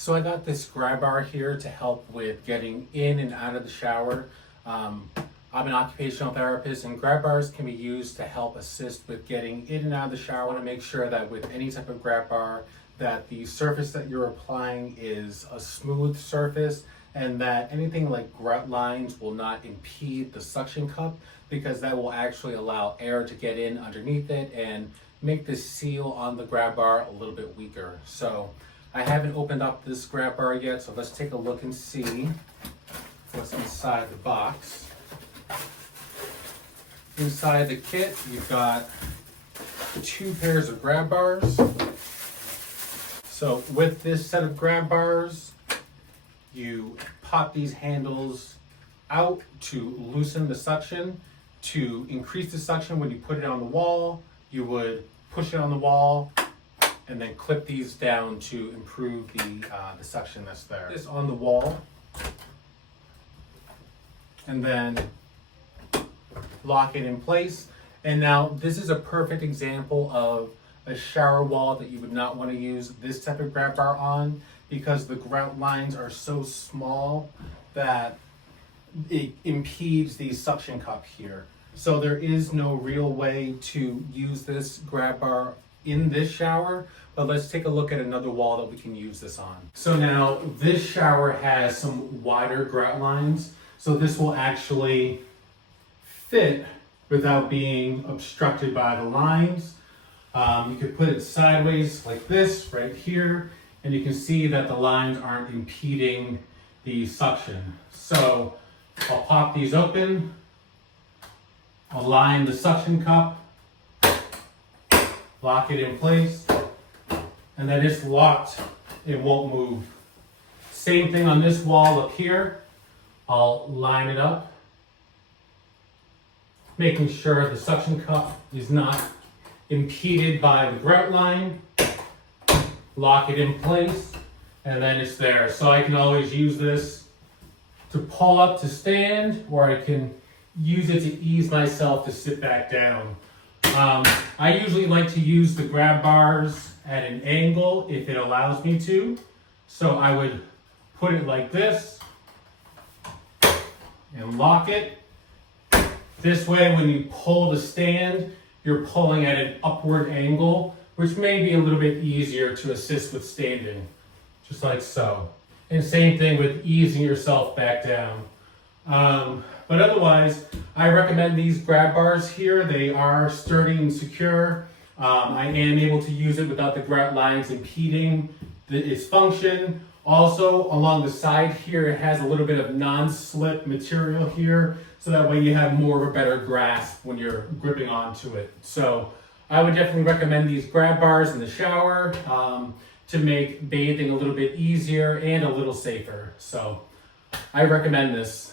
So I got this grab bar here to help with getting in and out of the shower. I'm an occupational therapist, and grab bars can be used to help assist with getting in and out of the shower. I want to make sure that with any type of grab bar that the surface that you're applying is a smooth surface, and that anything like grout lines will not impede the suction cup, because that will actually allow air to get in underneath it and make the seal on the grab bar a little bit weaker. So I haven't opened up this grab bar yet, so let's take a look and see what's inside the box. Inside the kit, you've got 2 pairs of grab bars. So with this set of grab bars, you pop these handles out to loosen the suction. To increase the suction, when you put it on the wall, you would push it on the wall and then clip these down to improve the suction that's there. This on the wall, and then lock it in place. And now this is a perfect example of a shower wall that you would not want to use this type of grab bar on, because the grout lines are so small that it impedes the suction cup here. So there is no real way to use this grab bar in this shower, but let's take a look at another wall that we can use this on. So now this shower has some wider grout lines, so this will actually fit without being obstructed by the lines. You could put it sideways like this right here, and you can see that the lines aren't impeding the suction. So I'll pop these open, align the suction cup, lock it in place, and then it's locked, it won't move. Same thing on this wall up here. I'll line it up, making sure the suction cup is not impeded by the grout line. Lock it in place, and then it's there. So I can always use this to pull up to stand, or I can use it to ease myself to sit back down. I usually like to use the grab bars at an angle if it allows me to. So I would put it like this and lock it. This way, when you pull the stand, you're pulling at an upward angle, which may be a little bit easier to assist with standing, just like so. And same thing with easing yourself back down. But otherwise, I recommend these grab bars here. They are sturdy and secure. I am able to use it without the grout lines impeding its function. Also, along the side here, it has a little bit of non-slip material here, so that way you have more of a better grasp when you're gripping onto it. So I would definitely recommend these grab bars in the shower to make bathing a little bit easier and a little safer. So I recommend this.